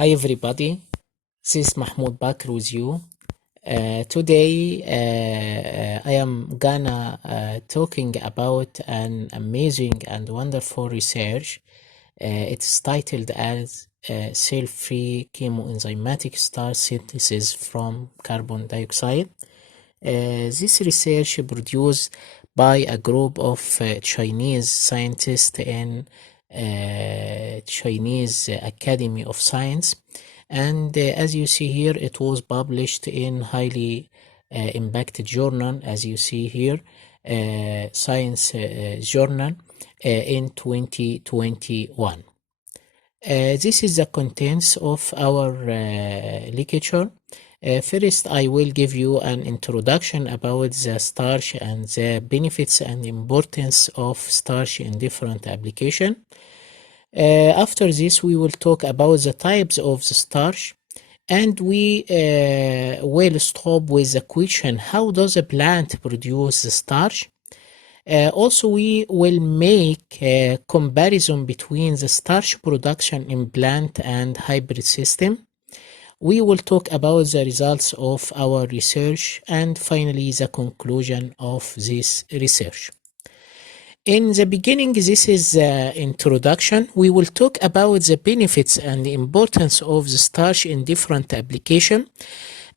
Hi everybody, this is Mahmoud Bakr with you. Today I am gonna talking about an amazing and wonderful research. It's titled as Cell-Free Chemoenzymatic Starch Synthesis from Carbon Dioxide. This research produced by a group of Chinese scientists in Chinese Academy of Science, and as you see here, it was published in highly impacted journal, as you see here, Science Journal in 2021. This is the contents of our lecture. First, I will give you an introduction about the starch and the benefits and importance of starch in different applications. After this, we will talk about the types of the starch, and we will stop with the question, how does a plant produce the starch? Also, we will make a comparison between the starch production in plant and hybrid system. We will talk about the results of our research and finally the conclusion of this research. In the beginning, this is the introduction. We will talk about the benefits and the importance of the starch in different applications.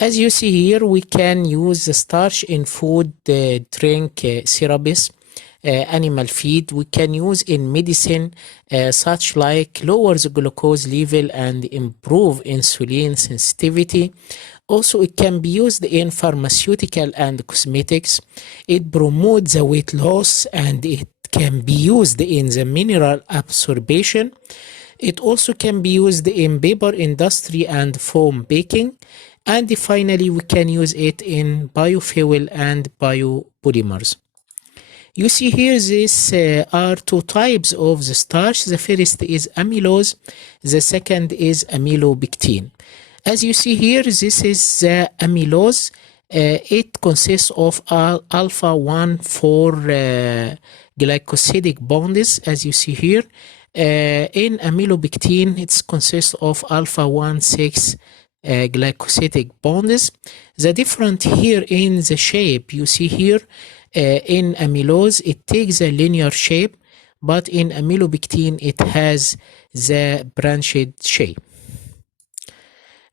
As you see here, we can use the starch in food, drink, syrups, animal feed. We can use in medicine, such like lowers glucose level and improve insulin sensitivity. Also, it can be used in pharmaceutical and cosmetics. It promotes the weight loss and it can be used in the mineral absorption. It also can be used in paper industry and foam baking. And finally, we can use it in biofuel and biopolymers. You see here, these are two types of the starch. The first is amylose. The second is amylopectin. As you see here, this is the amylose. It consists of alpha-1 4 glycosidic bonds, as you see here. In amylopectin, it consists of alpha-1 6 glycosidic bonds. The difference here in the shape, you see here, in amylose, it takes a linear shape, but in amylopectin, it has the branched shape.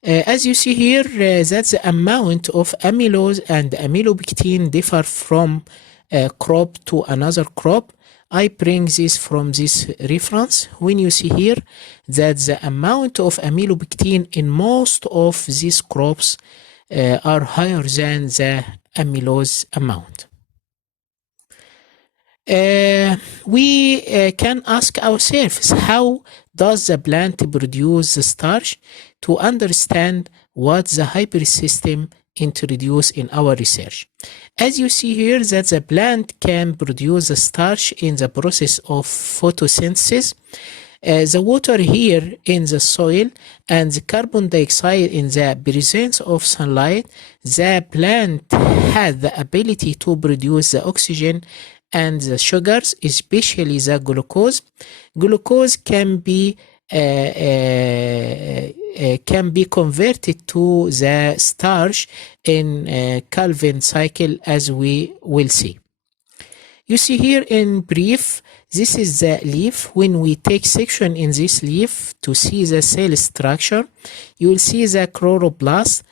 As you see here, that the amount of amylose and amylopectin differ from a crop to another crop. I bring this from this reference. When you see here that the amount of amylopectin in most of these crops are higher than the amylose amount. We can ask ourselves, how does the plant produce the starch? To understand what the hybrid system introduced in our research. As you see here, that the plant can produce the starch in the process of photosynthesis. The water here in the soil and the carbon dioxide in the presence of sunlight, the plant has the ability to produce the oxygen and the sugars, especially the glucose. Glucose can be converted to the starch in Calvin cycle, as we will see. You see here in brief, this is the leaf. When we take section in this leaf to see the cell structure, you will see the chloroplast.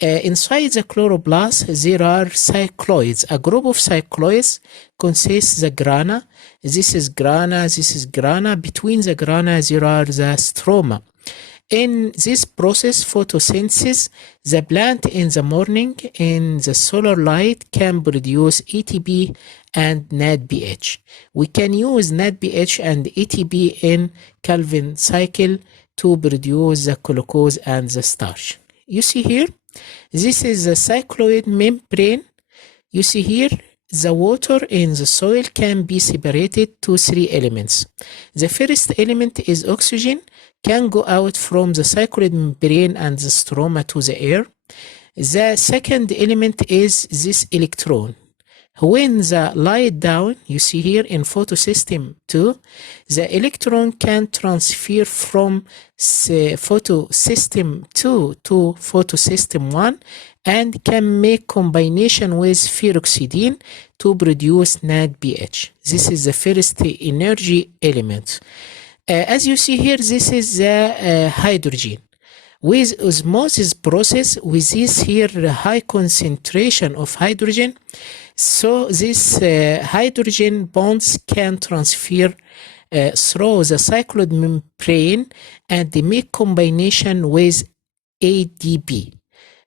Inside the chloroplast, there are cycloids. A group of cycloids consists the grana. This is grana, this is grana. Between the grana, there are the stroma. In this process, photosynthesis, the plant in the morning in the solar light can produce ATP and NADPH. We can use NADPH and ATP in Calvin cycle to produce the glucose and the starch. You see here, this is the cycloid membrane. You see here, the water in the soil can be separated to three elements. The first element is oxygen, can go out from the cycloid membrane and the stroma to the air. The second element is this electron, When the light down, you see here in photosystem 2, the electron can transfer from photosystem 2 to photosystem 1 and can make combination with ferroxidine to produce NADPH. This is the first energy element. As you see here, this is the hydrogen. With osmosis process, with this here high concentration of hydrogen, so this hydrogen bonds can transfer through the cycloid membrane and they make combination with ADP.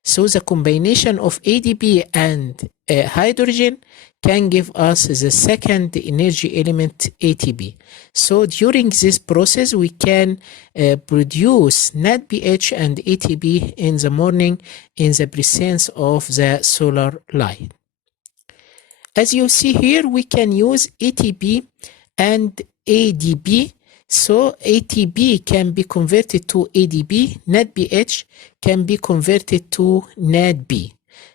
So the combination of ADP and hydrogen can give us the second energy element, ATP. So during this process, we can produce NADPH and ATP in the morning in the presence of the solar light. As you see here, we can use ATP and ADP. So ATP can be converted to ADP, NADPH can be converted to NADP.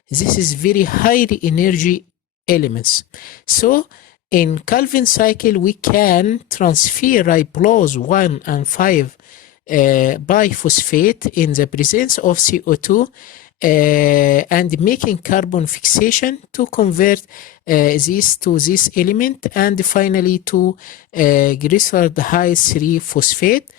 This is very high energy elements. So in Calvin cycle, we can transfer ribose 1 and 5 biphosphate in the presence of CO2 and making carbon fixation to convert this to this element, and finally to glyceraldehyde 3 phosphate.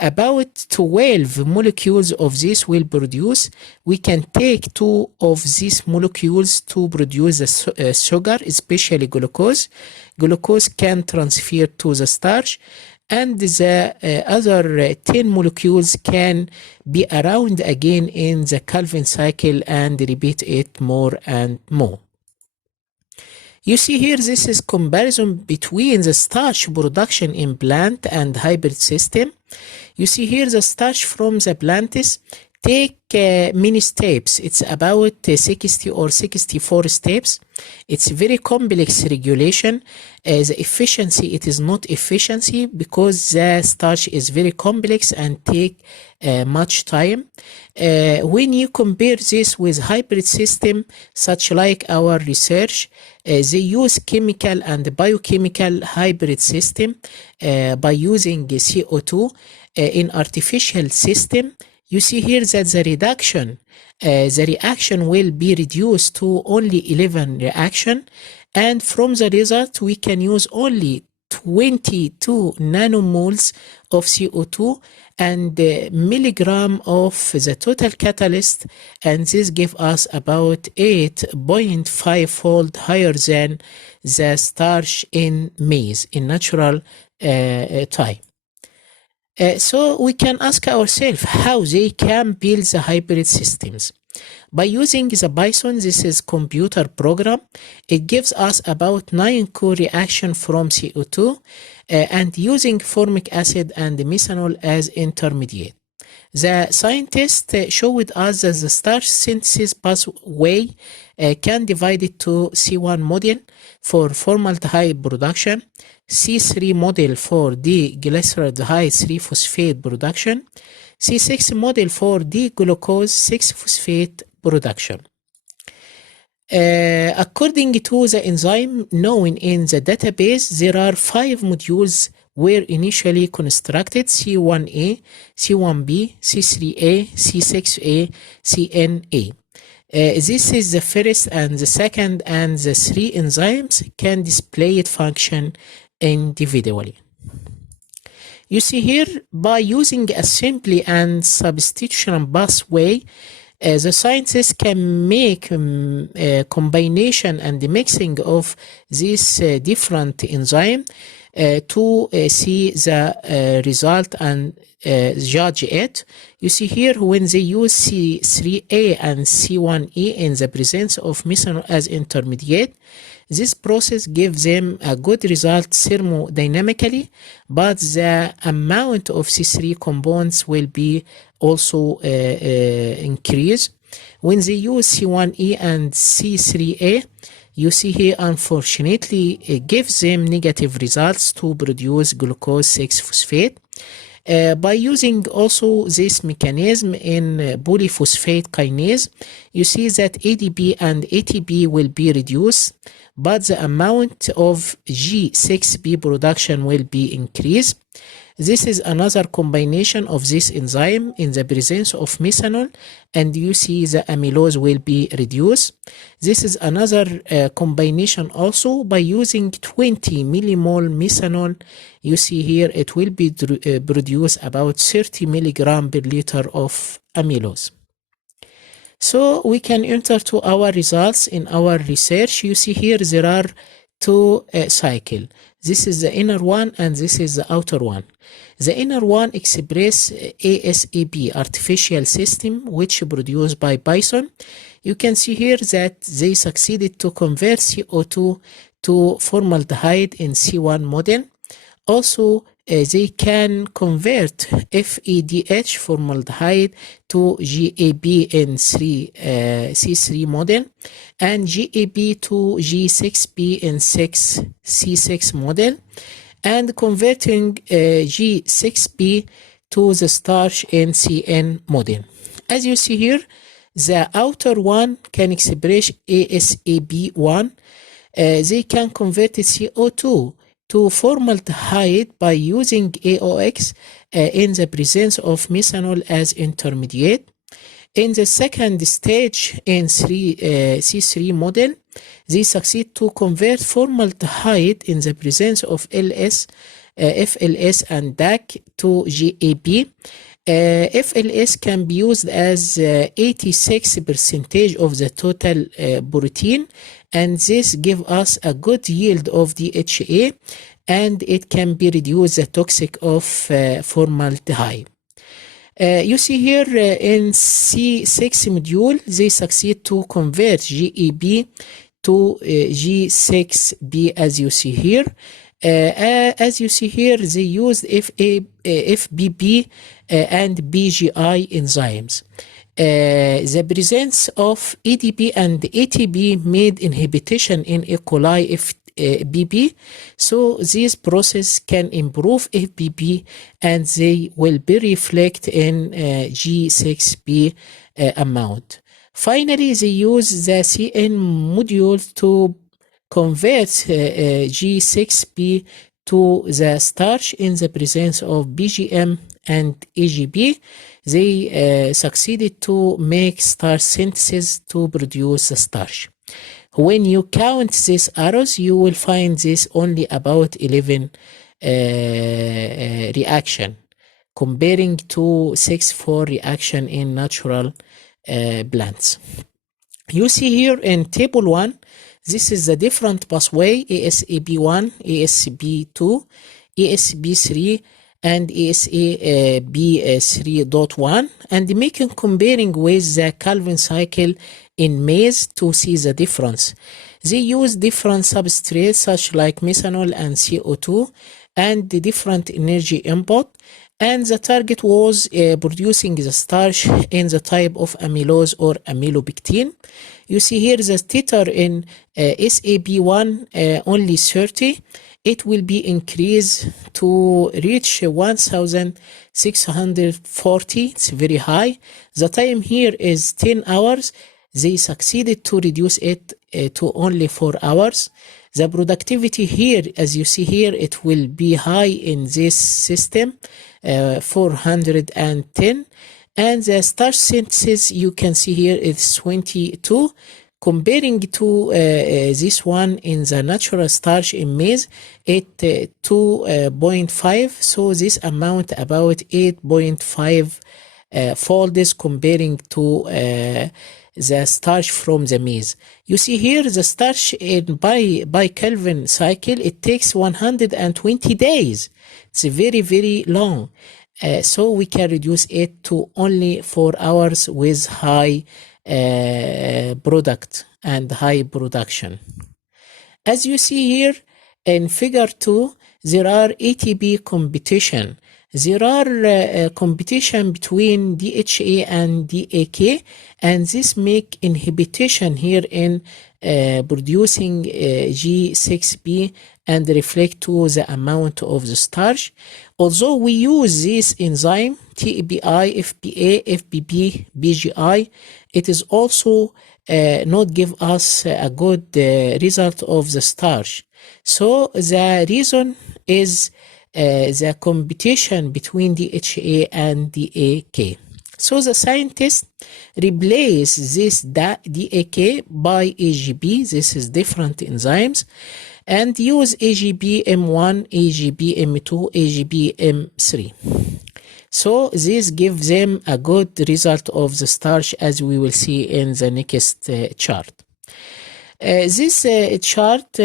About 12 molecules of this will produce. We can take 2 of these molecules to produce the sugar, especially glucose. Glucose can transfer to the starch, and the other 10 molecules can be around again in the Calvin cycle and repeat it more and more. You see here, this is comparison between the starch production in plant and hybrid system. You see here the starch from the plants take many steps. It's about 60 or 64 steps. It's very complex regulation. The efficiency, it is not efficiency because the starch is very complex and take much time. When you compare this with hybrid system, such like our research, they use chemical and biochemical hybrid system by using CO2 in artificial system. You see here that the reaction will be reduced to only 11 reaction, and from the result we can use only 22 nanomoles of CO2 and milligram of the total catalyst, and this gives us about 8.5-fold higher than the starch in maize in natural time. So we can ask ourselves how they can build the hybrid systems. By using the Python, this is computer program. It gives us about 9 co-reaction from CO2 and using formic acid and methanol as intermediate. The scientists showed us that the starch synthesis pathway can divide it to C1 model for formaldehyde production, C3 model for D-glyceraldehyde 3-phosphate production, C6 model for D-glucose 6-phosphate production. According to the enzyme known in the database, there are 5 modules were initially constructed: C1A, C1B, C3A, C6A, CNA. This is the first and the second, and the 3 enzymes can display its function individually. You see here, by using assembly and substitution pathway, the scientists can make a combination and the mixing of these different enzymes to see the result and judge it. You see here, when they use C3A and C1E in the presence of methanol as intermediate, this process gives them a good result thermodynamically, but the amount of C3 compounds will be also increased. When they use C1E and C3A, you see here, unfortunately, it gives them negative results to produce glucose 6-phosphate. By using also this mechanism in polyphosphate kinase, you see that ADP and ATP will be reduced, but the amount of G6P production will be increased. This is another combination of this enzyme in the presence of methanol, and you see the amylose will be reduced. This is another combination also by using 20 millimole methanol. You see here it will be produce about 30 milligram per liter of amylose. So we can enter to our results in our research. You see here there are two cycles. This is the inner one and this is the outer one. The inner one express ASAP, artificial system, which produced by Bison. You can see here that they succeeded to convert CO2 to formaldehyde in C1 model. Also, they can convert FEDH formaldehyde to GAB in C3 model and GAB to G6P in C6 model, and converting G6P to the starch in CN model. As you see here, the outer one can express ASAB1. They can convert CO2 to formaldehyde by using AOX in the presence of methanol as intermediate. In the second stage in C3 model, they succeed to convert formaldehyde in the presence of FLS and DAC to GAB. FLS can be used as 86% of the total protein, and this gives us a good yield of DHA, and it can be reduced the toxic of formaldehyde. You see here in C6 module, they succeed to convert GAB to G6B, as you see here. As you see here, they used FBB and BGI enzymes. The presence of ADP and ATP made inhibition in E. coli FBB, so this process can improve FBB and they will be reflected in G6B amount. Finally, they use the CN module to convert G6B to the starch in the presence of BGM and AGB. They succeeded to make starch synthesis to produce the starch. When you count these arrows, you will find this only about 11 reaction, comparing to 6-4 reaction in natural plants. You see here in table 1, this is the different pathway, ASAB1, ASB2, ASB3, and ASAB3.1, and making comparing with the Calvin cycle in maize to see the difference. They use different substrates such like methanol and CO2 and the different energy input, and the target was producing the starch in the type of amylose or amylopectin. You see here the titer in SAB1 only 30. It will be increased to reach 1640. It's very high. The time here is 10 hours. They succeeded to reduce it to only 4 hours. The productivity here, as you see here, it will be high in this system, 410. And the starch synthesis, you can see here, is 22. Comparing to this one in the natural starch in maize, it 2.5. So this amount about 8.5 folds comparing to the starch from the maize. You see here the starch by Kelvin cycle, it takes 120 days. It's very, very long. So we can reduce it to only 4 hours with high product and high production. As you see here in figure 2, there are ATP competition. There are competition between DHA and DAK, and this make inhibition here in producing G6P and reflect to the amount of the starch. Although we use this enzyme TBI, FBA, FBB, BGI, it is also not give us a good result of the starch. So the reason is the competition between DHA and DAK. So the scientists replace this DAK by AGB. This is different enzymes, and use AGBM1, AGBM2, AGBM3. So this gives them a good result of the starch, as we will see in the next chart. This chart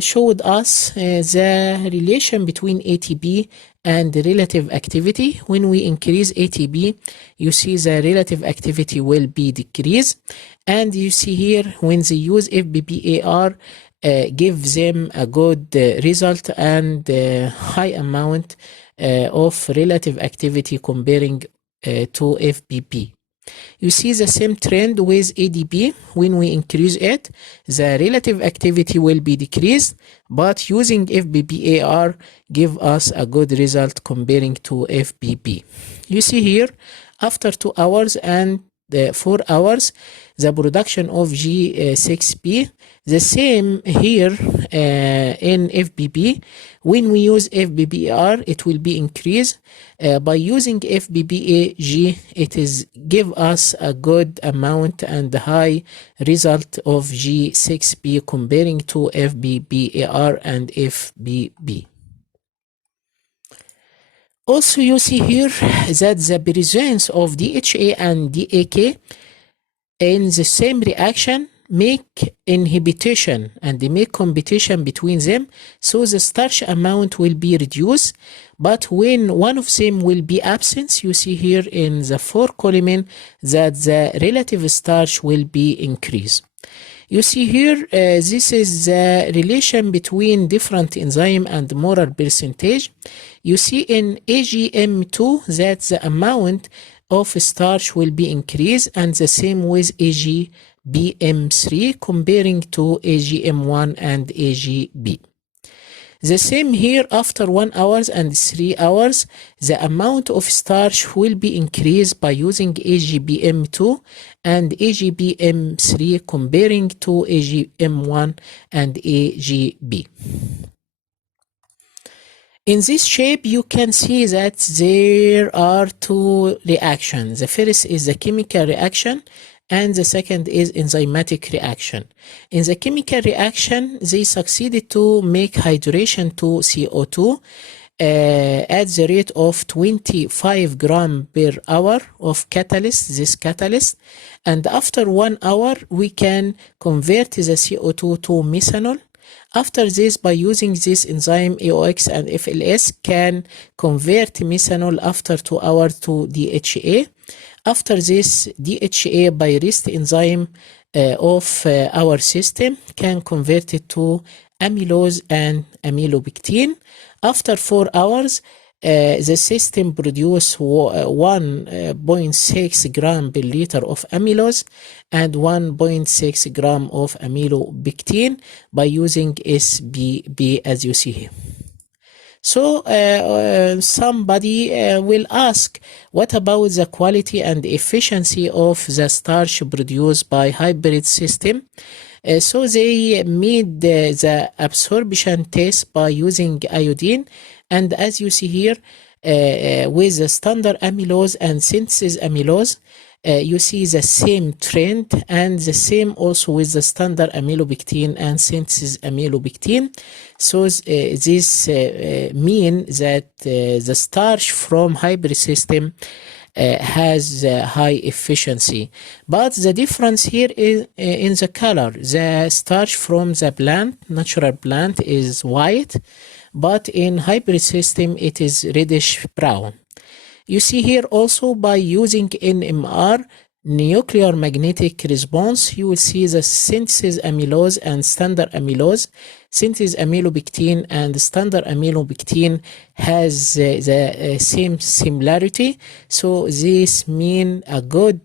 showed us the relation between ATP and the relative activity. When we increase ATP, you see the relative activity will be decreased. And you see here, when they use FBPAR, gives them a good result and high amount of relative activity comparing to FBP. You see the same trend with ADP. When we increase it, the relative activity will be decreased, but using FBPAR give us a good result comparing to FBP. You see here, after 2 hours and 4 hours, the production of G6P, the same here in FBP. When we use FBPR, it will be increased. By using FBPAG, it is give us a good amount and high result of G6P comparing to FBPAR and FBB. Also, you see here that the presence of DHA and DAK in the same reaction make inhibition and make competition between them, so the starch amount will be reduced. But when one of them will be absent, you see here in the 4 column that the relative starch will be increased. You see here, this is the relation between different enzyme and molar percentage. You see in AGM2 that the amount of starch will be increased, and the same with AGBM3 comparing to AGM1 and AGB. The same here, after 1 hour and 3 hours, the amount of starch will be increased by using AGBM2 and AGBM3 comparing to AGM1 and AGB. In this shape, you can see that there are 2 reactions. The first is the chemical reaction, and the second is enzymatic reaction. In the chemical reaction, they succeeded to make hydration to CO2 at the rate of 25 gram per hour of catalyst, this catalyst. And after 1 hour, we can convert the CO2 to methanol. After this, by using this enzyme AOX and FLS, can convert methanol after 2 hours to DHA. After this, DHA by REST enzyme of our system can convert it to amylose and amylopectin. After 4 hours, the system produces 1.6 gram per liter of amylose and 1.6 gram of amylopectin by using SBB, as you see here. So somebody will ask, what about the quality and efficiency of the starch produced by hybrid system? So they made the absorption test by using iodine, and as you see here, with the standard amylose and synthesis amylose, you see the same trend, and the same also with the standard amylopectin and synthesis amylopectin. So this mean that the starch from hybrid system has high efficiency. But the difference here is in the color. The starch from the plant, natural plant, is white, but in hybrid system it is reddish brown. You see here also, by using NMR, nuclear magnetic response, you will see the synthesis amylose and standard amylose. Synthesis amylopectin and standard amylopectin has the same similarity. So this means a good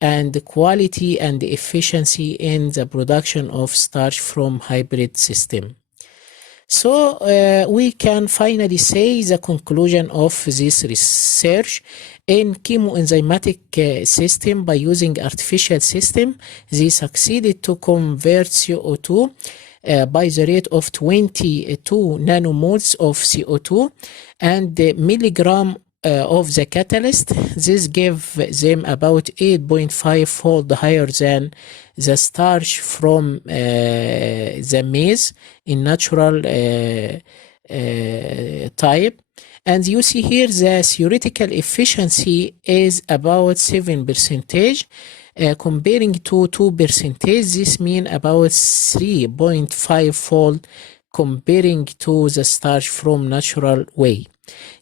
and quality and efficiency in the production of starch from hybrid system. So we can finally say the conclusion of this research in chemoenzymatic system. By using artificial system, they succeeded to convert CO2 by the rate of 22 nanomoles of CO2 and milligram of the catalyst. This gave them about 8.5 fold higher than the starch from the maize in natural type. And you see here the theoretical efficiency is about 7%. Comparing to 2%, this means about 3.5 fold comparing to the starch from natural way.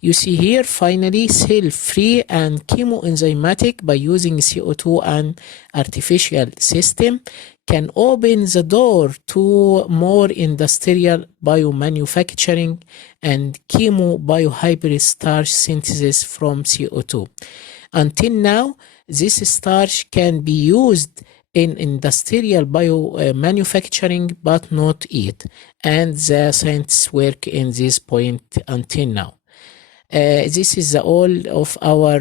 You see here finally cell-free and chemoenzymatic by using CO2 and artificial system can open the door to more industrial biomanufacturing and chemo biohybrid starch synthesis from CO2. Until now, this starch can be used in industrial biomanufacturing but not yet, and the scientists work in this point until now. This is the all of our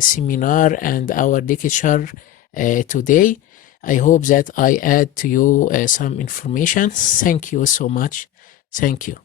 seminar and our lecture today. I hope that I add to you some information. Thank you so much. Thank you.